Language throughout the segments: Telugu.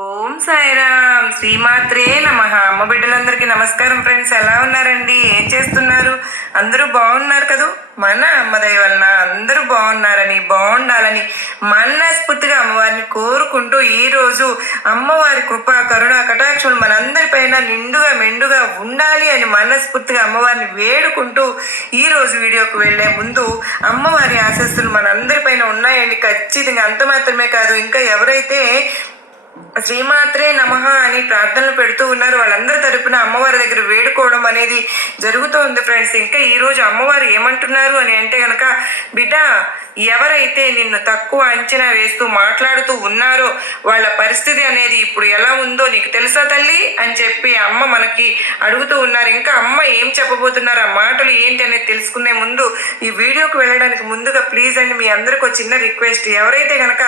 ఓం సాయిరామ్ శ్రీమాత్రే నమః. అమ్మ బిడ్డలందరికీ నమస్కారం ఫ్రెండ్స్. ఎలా ఉన్నారండి? ఏం చేస్తున్నారు? అందరూ బాగున్నారు కదూ? మన అమ్మ దయ వలన అందరూ బాగుండాలని మనస్ఫూర్తిగా అమ్మవారిని కోరుకుంటూ ఈరోజు అమ్మవారి కృప కరుణ కటాక్షములు మనందరిపైన నిండుగా మెండుగా ఉండాలి అని మనస్ఫూర్తిగా అమ్మవారిని వేడుకుంటూ ఈరోజు వీడియోకి వెళ్లే ముందు అమ్మవారి ఆశీస్సులు మనందరిపైన ఉన్నాయండి ఖచ్చితంగా. అంత మాత్రమే కాదు, ఇంకా ఎవరైతే శ్రీమాత్రే నమః అని ప్రార్థనలు పెడుతూ ఉన్నారు వాళ్ళందరి తరపున అమ్మవారి దగ్గర వేడుకోవడం అనేది జరుగుతోంది ఫ్రెండ్స్. ఇంకా ఈరోజు అమ్మవారు ఏమంటున్నారు అని అంటే కనుక, బిడ్డ ఎవరైతే నిన్ను తక్కువ అంచనా వేస్తూ మాట్లాడుతూ ఉన్నారో వాళ్ళ పరిస్థితి అనేది ఇప్పుడు ఎలా ఉందో నీకు తెలుసా తల్లి అని చెప్పి అమ్మ మనకి అడుగుతూ ఉన్నారు. ఇంకా అమ్మ ఏం చెప్పబోతున్నారు, ఆ మాటలు ఏంటి అనేది తెలుసుకునే ముందు ఈ వీడియోకి వెళ్ళడానికి ముందుగా ప్లీజ్ అండి మీ అందరికి ఒక చిన్న రిక్వెస్ట్, ఎవరైతే కనుక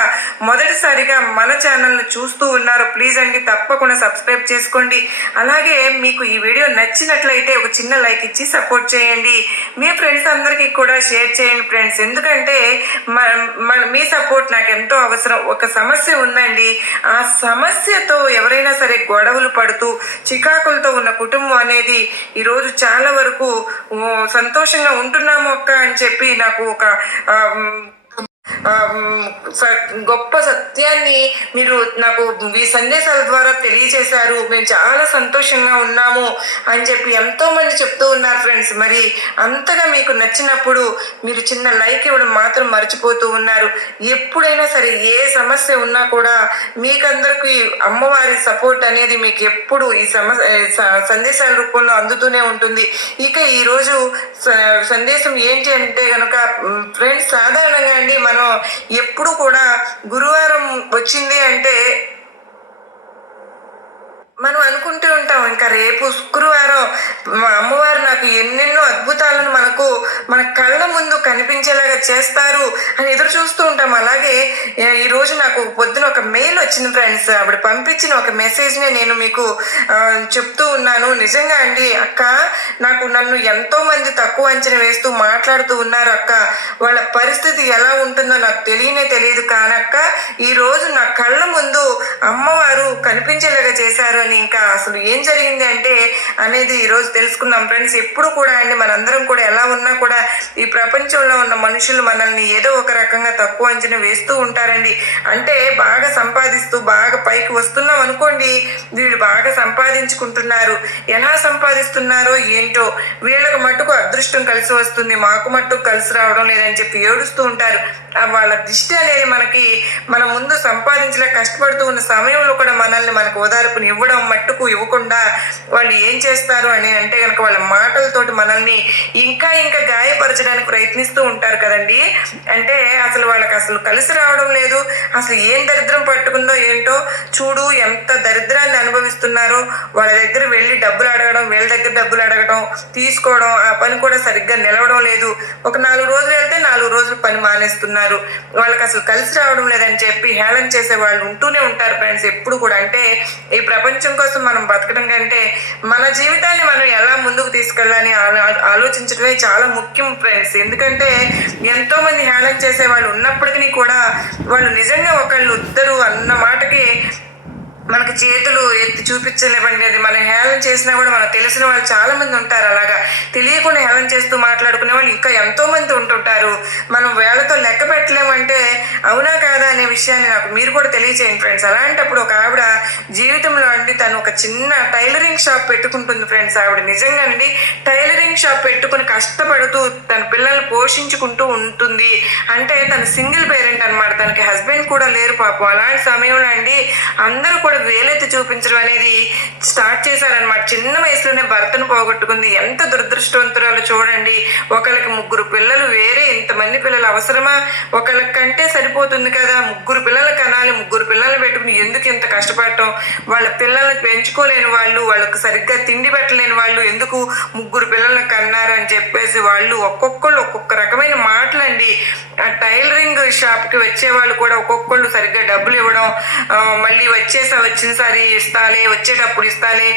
మొదటిసారిగా మన ఛానల్ని చూస్తూ ఉన్నారో ప్లీజ్ అండి తప్పకుండా సబ్స్క్రైబ్ చేసుకోండి. అలాగే మీకు ఈ వీడియో నచ్చినట్లయితే ఒక చిన్న లైక్ ఇచ్చి సపోర్ట్ చేయండి. మీ ఫ్రెండ్స్ అందరికీ కూడా షేర్ చేయండి ఫ్రెండ్స్. ఎందుకంటే మీ సపోర్ట్ నాకు ఎంతో అవసరం. ఒక సమస్య ఉందండి, ఆ సమస్యతో ఎవరైనా సరే గొడవలు పడుతూ చికాకులతో ఉన్న కుటుంబం అనేది ఈరోజు చాలా వరకు సంతోషంగా ఉంటున్నాము అక్క అని చెప్పి నాకు ఒక గొప్ప సత్యాన్ని మీరు నాకు ఈ సందేశాల ద్వారా తెలియచేశారు. మేము చాలా సంతోషంగా ఉన్నాము అని చెప్పి ఎంతో మంది చెప్తూ ఉన్నారు ఫ్రెండ్స్. మరి అంతగా మీకు నచ్చినప్పుడు మీరు చిన్న లైక్ ఇవ్వడం మాత్రం మర్చిపోతూ ఉన్నారు. ఎప్పుడైనా సరే ఏ సమస్య ఉన్నా కూడా మీకందరికీ అమ్మవారి సపోర్ట్ అనేది మీకు ఎప్పుడు ఈ సందేశాల రూపంలో అందుతూనే ఉంటుంది. ఇక ఈరోజు సందేశం ఏంటి అంటే కనుక ఫ్రెండ్స్, సాధారణంగా అండి మనం ఎప్పుడు కూడా గురువారం వచ్చింది అంటే మనం అనుకుంటూ ఉంటాం ఇంకా రేపు శుక్రవారం అమ్మవారు నాకు ఎన్నెన్నో అద్భుతాలను మన కళ్ళ ముందు కనిపించేలాగా చేస్తారు అని ఎదురు చూస్తూ ఉంటాం. అలాగే ఈరోజు నాకు పొద్దున ఒక మెయిల్ వచ్చింది ఫ్రెండ్స్. ఆవిడ పంపించిన ఒక మెసేజ్ని నేను మీకు చెప్తూ ఉన్నాను. నిజంగా అండి అక్క, నన్ను ఎంతో మంది తక్కువ అంచనా వేస్తూ మాట్లాడుతూ ఉన్నారు అక్క, వాళ్ళ పరిస్థితి ఎలా ఉంటుందో నాకు తెలియదు కానక్క ఈరోజు నా కళ్ళ ముందు అమ్మవారు కనిపించేలాగా చేశారు అని. ఇంకా అసలు ఏం జరిగింది అంటే అనేది ఈరోజు తెలుసుకున్నాం ఫ్రెండ్స్. ఎప్పుడు కూడా అండి మనందరం కూడా ఎలా ఉన్నా కూడా ఈ ప్రపంచంలో ఉన్న మనుషులు మనల్ని ఏదో ఒక రకంగా తక్కువ అంచనా వేస్తూ ఉంటారండి. అంటే బాగా సంపాదిస్తూ బాగా పైకి వస్తున్నాం అనుకోండి, వీళ్ళు బాగా సంపాదించుకుంటున్నారు, ఎలా సంపాదిస్తున్నారో ఏంటో, వీళ్ళకి మట్టుకు అదృష్టం కలిసి వస్తుంది, మాకు మట్టుకు కలిసి రావడం లేదని చెప్పి ఏడుస్తూ ఉంటారు. వాళ్ళ దృష్టి అనేది మన ముందు సంపాదించలే కష్టపడుతూ ఉన్న సమయంలో కూడా మనకు ఓదార్పుని ఇవ్వడం మట్టుకు ఇవ్వకుండా వాళ్ళు ఏం చేస్తారు అని అంటే కనుక వాళ్ళ మాటలతోటి మనల్ని ఇంకా గాయపరచడానికి ప్రయత్నిస్తూ ఉంటారు కదండి. అంటే వాళ్ళకి అసలు కలిసి రావడం లేదు, అసలు ఏం దరిద్రం పట్టుకుందో ఏంటో, చూడు ఎంత దరిద్రాన్ని అనుభవిస్తున్నారో, వాళ్ళ దగ్గర వెళ్ళి డబ్బులు అడగడం, వీళ్ళ దగ్గర డబ్బులు అడగడం, తీసుకోవడం, ఆ పని కూడా సరిగ్గా నిలవడం లేదు. ఒక 4 రోజులు వెళ్తే 4 రోజులు పని మానేస్తున్నారు, వాళ్ళకి అసలు కలిసి రావడం లేదని చెప్పి హేళన చేసే వాళ్ళు ఉంటూనే ఉంటారు ఫ్రెండ్స్ ఎప్పుడు కూడా. అంటే ఈ ప్రపంచం కోసం మనం బతకడం కంటే మన జీవితాన్ని మనం ఎలా ముందుకు తీసుకెళ్ళాలని ఆలోచించడమే చాలా ముఖ్యం ఫ్రెండ్స్. ఎందుకంటే ఎంతో మంది హేళన చేసే వాళ్ళు ఉన్నప్పటికీ కూడా వాళ్ళు నిజంగా ఒకళ్ళు ఇద్దరు అన్న మాటకి మనకు చేతులు ఎత్తి చూపించలేవండి. అది మనం హేళన చేసినా కూడా మనకు తెలిసిన వాళ్ళు చాలా మంది ఉంటారు. అలాగా తెలియకుండా హేళన చేస్తూ మాట్లాడుకునే వాళ్ళు ఇంకా ఎంతో మంది ఉంటుంటారు. మనం వేళతో లెక్క పెట్టలేమంటే అవునా కాదా అనే విషయాన్ని నాకు మీరు కూడా తెలియచేయండి ఫ్రెండ్స్. అలాంటప్పుడు ఒక ఆవిడ జీవితంలో అండి తను ఒక చిన్న టైలరింగ్ షాప్ పెట్టుకుంటుంది ఫ్రెండ్స్. ఆవిడ నిజంగా అండి టైలరింగ్ షాప్ పెట్టుకుని కష్టపడుతూ తన పిల్లల్ని పోషించుకుంటూ ఉంటుంది. అంటే తను సింగిల్ పేరెంట్ అనమాట, తనకి హస్బెండ్ కూడా లేరు పాపం. అలాంటి సమయంలో అండి అందరూ కూడా వేలెత్తి చూపించడం అనేది స్టార్ట్ చేశారనమాట. చిన్న వయసులోనే భర్తను పోగొట్టుకుంది. ఎంత దురదృష్టవంతురాలు చూడండి. ఒకళ్ళకి 3 పిల్లలు, వేరే ఇంతమంది పిల్లలు అవసరమా? ఒకళ్ళకంటే సరిపోతుంది కదా, 3 పిల్లలు కనాలి, 3 పిల్లలు పెట్టుకుని ఎందుకు ఇంత కష్టపడటం? వాళ్ళ పిల్లల్ని పెంచుకోలేని వాళ్ళు, వాళ్ళకి సరిగ్గా తిండి పెట్టలేని వాళ్ళు ఎందుకు 3 పిల్లల్ని కన్నారు అని చెప్పేసి వాళ్ళు ఒక్కొక్కళ్ళు ఒక్కొక్క రకమైన మాటలండి. ఆ టైలరింగ్ షాప్కి వచ్చే వాళ్ళు కూడా ఒక్కొక్కళ్ళు సరిగ్గా డబ్బులు ఇవ్వడం, మళ్ళీ వచ్చినసారి ఇస్తాలే వచ్చేటప్పుడు ఇస్తాలే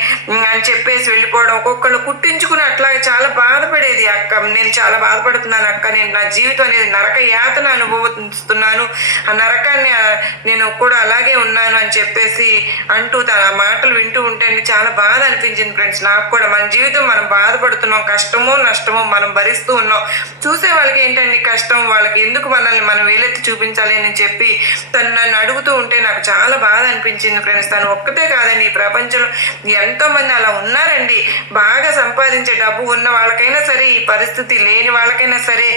అని చెప్పేసి వెళ్ళిపోవడం, ఒక్కొక్కళ్ళు కుట్టించుకుని అట్లాగే చాలా బాధపడేది. అక్క నేను చాలా బాధపడుతున్నాను అక్క, నేను నా జీవితం అనేది నరక యాతన అనుభవిస్తున్నాను, ఆ నరకాన్ని నేను కూడా అలాగే ఉన్నాను అని చెప్పేసి అంటూ తన మాటలు వింటూ ఉంటే చాలా బాధ అనిపించింది ఫ్రెండ్స్. నాకు కూడా మన జీవితం మనం బాధపడుతున్నాం, కష్టమో నష్టమో మనం భరిస్తూ ఉన్నాం. చూసే వాళ్ళకి ఏంటండి కష్టం, వాళ్ళకి ఎందుకు మనల్ని మనం వేలెత్తి చూపించాలి అని చెప్పి తను నన్ను అడుగుతూ ఉంటే నాకు చాలా బాధ అనిపించింది ఫ్రెండ్స్. తను ఒక్కతే కాదండి, ఈ ప్రపంచంలో ఎంతో మంది అలా ఉన్నారండి. బాగా సంపాదించే డబ్బు ఉన్న వాళ్ళకైనా సరే, ఈ పరిస్థితి లేని వాళ్ళకైనా సరే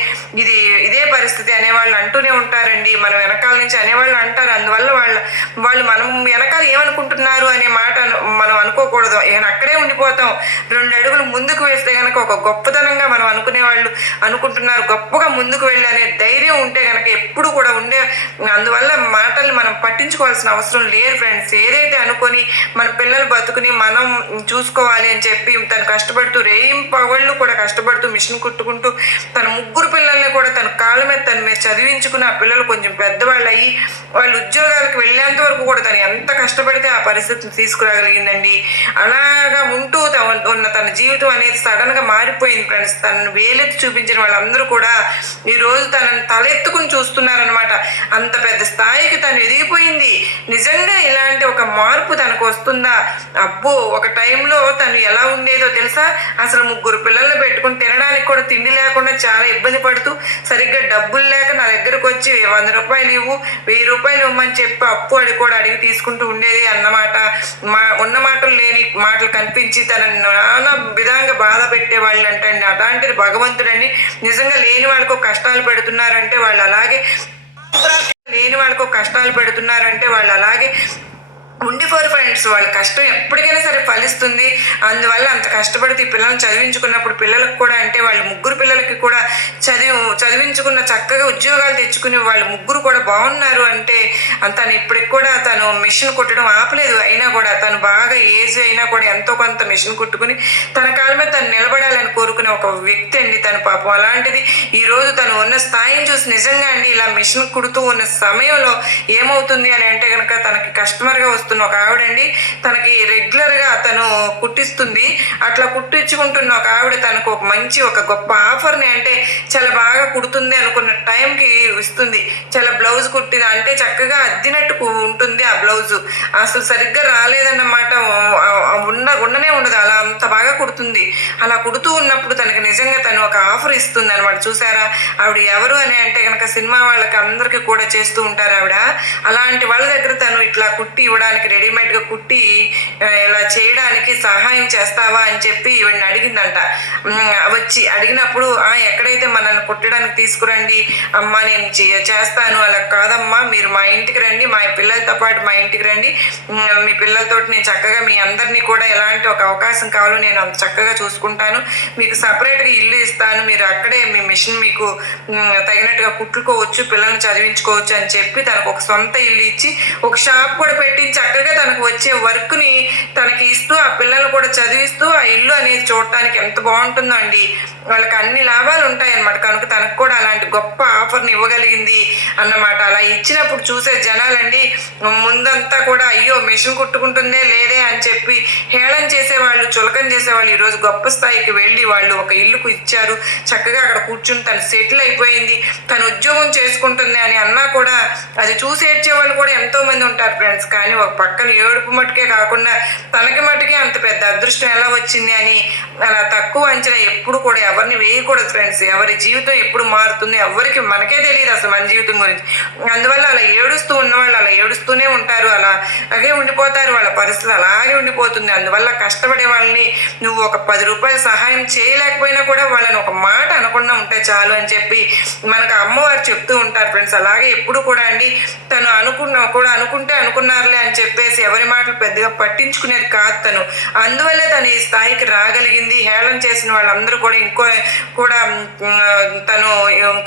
ఇదే పరిస్థితి అనేవాళ్ళు అంటూనే ఉంటారండి. మన వెనకాల నుంచి అనేవాళ్ళు అంటారు. అందువల్ల వాళ్ళు మనం వెనకాల ఏమనుకుంటున్నారు అనే మాట మనం అనుకోకూడదు. అక్కడే ఉండిపోతాం. 2 అడుగులు ముందుకు వేస్తే గనక ఒక గొప్పతనంగా మనం అనుకునే వాళ్ళు అనుకుంటున్నారు, గొప్పగా ముందుకు వెళ్ళి అనే ధైర్యం ఉంటే గనక ఎప్పుడు కూడా ఉండే. అందువల్ల మాటల్ని మనం పట్టించుకోవాల్సిన అవసరం లేదు ఫ్రెండ్స్. ఏదైతే అనుకొని మన పిల్లలు బతుకుని మనం చూసుకోవాలి అని చెప్పి తను కష్టపడుతూ రేయింపవళ్ళు కూడా కష్టపడుతూ మిషన్ కుట్టుకుంటూ తన 3 పిల్లల్ని కూడా తన కాళ్ళ మీద తన మీద చదివించుకుని ఆ పిల్లలు కొంచెం పెద్దవాళ్ళు అయ్యి వాళ్ళు ఉద్యోగాలకు వెళ్ళేంత వరకు కూడా తను ఎంత కష్టపడితే ఆ పరిస్థితిని తీసుకురాగలిగిందండి. అలాగా ఉంటూ ఉన్న తన జీవితం అనేది సడన్ గా మారిపోయింది ఫ్రెండ్స్. తనను వేలెత్తి చూపించిన వాళ్ళందరూ కూడా ఈ రోజు తనని తలెత్తుకుని చూస్తున్నారనమాట. అంత పెద్ద స్థాయికి తను ఎదిగిపోయింది. నిజంగా ఇలాంటి ఒక మార్పు తనకు వస్తుందా? అబ్బో, ఒక టైంలో తను ఎలా ఉండేదో తెలుసా? అసలు 3 పిల్లల్ని పెట్టుకుని తినడానికి కూడా తిండి లేకుండా చాలా ఇబ్బంది పడుతూ, సరిగ్గా డబ్బులు లేక నా దగ్గరకు వచ్చి 100 రూపాయలు ఇవ్వు, 1000 రూపాయలు ఇవ్వమని చెప్పి అప్పు అడిగి తీసుకుంటూ ఉండేది అన్నమాట. ఉన్న మాటలు లేని మాటలు కనిపించి తన నానా విధంగా బాధ పెట్టేవాళ్ళు అంటండి. అలాంటిది భగవంతుడని నిజంగా లేని వాళ్ళకు కష్టాలు పెడుతున్నారంటే వాళ్ళు అలాగే ఉండిపోరు ఫ్రెండ్స్. వాళ్ళ కష్టం ఎప్పటికైనా సరే ఫలిస్తుంది. అందువల్ల అంత కష్టపడితే ఈ పిల్లల్ని చదివించుకున్నప్పుడు పిల్లలకు కూడా అంటే వాళ్ళు 3 పిల్లలకి కూడా చదివించుకున్న చక్కగా ఉద్యోగాలు తెచ్చుకుని వాళ్ళు 3 కూడా బాగున్నారు అంటే తను ఇప్పటికి కూడా తను మిషన్ కుట్టడం ఆపలేదు. అయినా కూడా తను బాగా ఏజ్ అయినా కూడా ఎంతో కొంత మిషన్ కుట్టుకుని తన కాళ్ళ మీద తను నిలబడాలని కోరుకునే ఒక వ్యక్తి అండి తను. పాపం అలాంటిది ఈ రోజు తను ఉన్న స్థాయిని చూసి నిజంగా అండి ఇలా మిషన్ కుడుతూ ఉన్న సమయంలో ఏమవుతుంది అని అంటే కనుక తనకి కస్టమర్గా వస్తుంది ఒక ఆవిడండి. తనకి రెగ్యులర్ గా తను కుట్టిస్తుంది. అట్లా కుట్టించుకుంటున్న ఒక ఆవిడ తనకు ఒక మంచి ఒక గొప్ప ఆఫర్ని అంటే చాలా బాగా కుడుతుంది అనుకున్న టైంకి ఇస్తుంది. చాలా బ్లౌజ్ కుట్టిన అంటే చక్కగా అద్దినట్టు ఉంటుంది ఆ బ్లౌజు. అసలు సరిగ్గా రాలేదన్నమాట, ఉండనే ఉండదు, అలా అంత బాగా కుడుతుంది. అలా కుడుతూ ఉన్నప్పుడు తనకి నిజంగా తను ఒక ఆఫర్ ఇస్తుంది అనమాట. చూసారా ఆవిడ ఎవరు అని అంటే కనుక సినిమా వాళ్ళకి అందరికీ కూడా చేస్తూ ఉంటారు ఆవిడ. అలాంటి వాళ్ళ దగ్గర తను ఇట్లా కుట్టి ఇవ్వడానికి రెడీమేడ్ గా కుట్టి ఇలా చేయడానికి సహాయం చేస్తావా అని చెప్పి ఈవిడిని అడిగిందంట. వచ్చి అడిగినప్పుడు ఎక్కడైతే మనల్ని కుట్టడానికి తీసుకురండి అమ్మా, నేను చేస్తాను. అలా కాదమ్మా, మీరు మా ఇంటికి రండి, మా పిల్లలతో పాటు మా ఇంటికి రండి, మీ పిల్లలతో నేను చక్కగా మీ అందరినీ కూడా ఎలాంటి ఒక అవకాశం కావాలో నేను అంత చక్కగా చూసుకుంటాను, మీకు సపరేట్గా ఇల్లు ఇస్తాను, మీరు అక్కడే మీ మిషన్ మీకు తగినట్టుగా కుట్టుకోవచ్చు, పిల్లల్ని చదివించుకోవచ్చు అని చెప్పి తనకు ఒక సొంత ఇల్లు ఇచ్చి ఒక షాప్ కూడా పెట్టించి చక్కగా తనకు వచ్చే వర్క్ని తనకి ఇస్తూ ఆ పిల్లలు కూడా చదివిస్తూ ఆ ఇల్లు అనేది చూడటానికి ఎంత బాగుంటుందో అండి. వాళ్ళకి అన్ని లాభాలు ఉంటాయి అన్నమాట. కనుక తనకు కూడా అలాంటి గొప్ప ఆఫర్ని ఇవ్వగలిగింది అన్నమాట. అలా ఇచ్చినప్పుడు చూసే జనాలండి ముందంతా కూడా అయ్యో మిషన్ కుట్టుకుంటుందే లేదే అని చెప్పి హేళన చేసేవాళ్ళు, చులకన చేసేవాళ్ళు ఈరోజు గొప్ప స్థాయికి వెళ్ళి వాళ్ళు ఒక ఇల్లుకు ఇచ్చారు. చక్కగా అక్కడ కూర్చుని తను సెటిల్ అయిపోయింది, తను ఉద్యోగం చేసుకుంటుంది అని అన్నా కూడా అది చూసి ఏడ్చే వాళ్ళు కూడా ఎంతో మంది ఉంటారు ఫ్రెండ్స్. కానీ ఒక పక్కన ఏడుపు మట్టుకే కాకుండా తనకి మట్టుకే అంత పెద్ద అదృష్టం ఎలా వచ్చింది అని అలా తక్కువ అంచనా ఎప్పుడు కూడా ఎవరిని వేయకూడదు ఫ్రెండ్స్. ఎవరి జీవితం ఎప్పుడు మారుతుంది ఎవరికి మనకే తెలియదు అసలు మన జీవితం గురించి. అందువల్ల అలా ఏడుస్తూ ఉన్న వాళ్ళు అలా ఏడుస్తూనే ఉంటారు, అలాగే ఉండిపోతారు, వాళ్ళ పరిస్థితి అలాగే ఉండిపోతుంది. అందువల్ల కష్టపడే వాళ్ళని నువ్వు ఒక 10 రూపాయలు సహాయం చేయలేకపోయినా కూడా వాళ్ళని ఒక మాట అనకుండా ఉంటే చాలు అని చెప్పి మనకు అమ్మవారు చెప్తూ ఉంటారు ఫ్రెండ్స్. అలాగే ఎప్పుడు కూడా అండి తను అనుకుంటే అనుకున్నారులే అని చెప్పేసి ఎవరి మాటలు పెద్దగా పట్టించుకునేది కాదు తను. అందువల్లే తను ఈ స్థాయికి రాగలిగింది. హేళన చేసిన వాళ్ళందరూ కూడా తను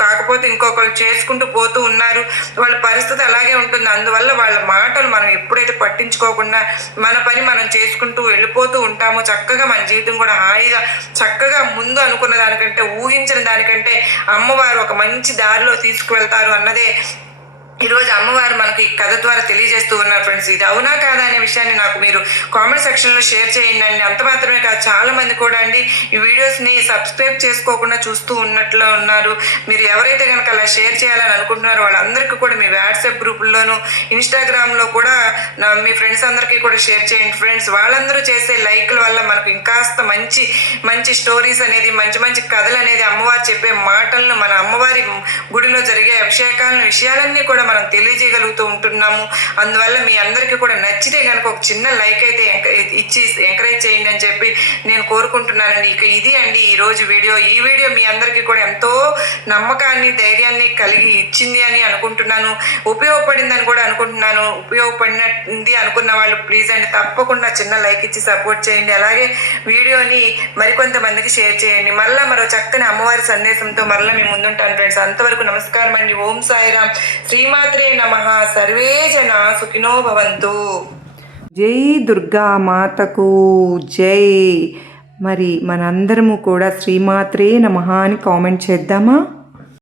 కాకపోతే ఇంకొకరు చేసుకుంటూ పోతూ ఉన్నారు. వాళ్ళ పరిస్థితి అలాగే ఉంటుంది. అందువల్ల వాళ్ళ మాటలు మనం ఎప్పుడైతే పట్టించుకోకుండా మన పని మనం చేసుకుంటూ వెళ్ళిపోతూ ఉంటామో చక్కగా మన జీవితం కూడా హాయిగా చక్కగా ముందు అనుకున్న దానికంటే ఊహించిన దానికంటే అమ్మవారు ఒక మంచి దారిలో తీసుకువెళ్తారు అన్నదే ఈరోజు అమ్మవారు మనకి ఈ కథ ద్వారా తెలియజేస్తూ ఉన్నారు ఫ్రెండ్స్. ఇది అవునా కాదా అనే విషయాన్ని నాకు మీరు కామెంట్ సెక్షన్లో షేర్ చేయండి అండి. అంత మాత్రమే కాదు, చాలా మంది కూడా అండి ఈ వీడియోస్ని సబ్స్క్రైబ్ చేసుకోకుండా చూస్తూ ఉన్నట్లు ఉన్నారు. మీరు ఎవరైతే కనుక అలా షేర్ చేయాలని అనుకుంటున్నారో వాళ్ళందరికీ కూడా మీ వాట్సాప్ గ్రూపుల్లోనూ ఇన్స్టాగ్రామ్లో కూడా మీ ఫ్రెండ్స్ అందరికీ కూడా షేర్ చేయండి ఫ్రెండ్స్. వాళ్ళందరూ చేసే లైక్ల వల్ల మనకు ఇంకాస్త మంచి మంచి స్టోరీస్ అనేది, మంచి మంచి కథలు అనేది, అమ్మవారు చెప్పే మాటలను, మన అమ్మవారి గుడిలో జరిగే అభిషేకాలను విషయాలన్నీ కూడా మనం తెలియజేయగలుగుతూ ఉంటున్నాము. అందువల్ల మీ అందరికీ కూడా నచ్చితే కనుక ఒక చిన్న లైక్ అయితే ఇచ్చి ఎంకరేజ్ చేయండి అని చెప్పి నేను కోరుకుంటున్నానండి. ఇక ఇది అండి ఈరోజు వీడియో. ఈ వీడియో మీ అందరికీ కూడా ఎంతో నమ్మకాన్ని, ధైర్యాన్ని కలిగి ఇచ్చింది అని అనుకుంటున్నాను. ఉపయోగపడిందని కూడా అనుకుంటున్నాను. ఉపయోగపడినది అనుకున్న వాళ్ళు ప్లీజ్ అండి తప్పకుండా చిన్న లైక్ ఇచ్చి సపోర్ట్ చేయండి. అలాగే వీడియోని మరికొంతమందికి షేర్ చేయండి. మళ్ళీ మరో చక్కని అమ్మవారి సందేశంతో మరలా మీ ముందుంటాను ఫ్రెండ్స్. అంతవరకు నమస్కారం అండి. ఓం సాయిరామ్. శ్రీమాత్రే నమః. సర్వే జనా సుఖినో భవంతు. జై దుర్గా మాతకు జై. మరి మనందరము కూడా శ్రీమాత్రే నమః అని కామెంట్ చేద్దామా?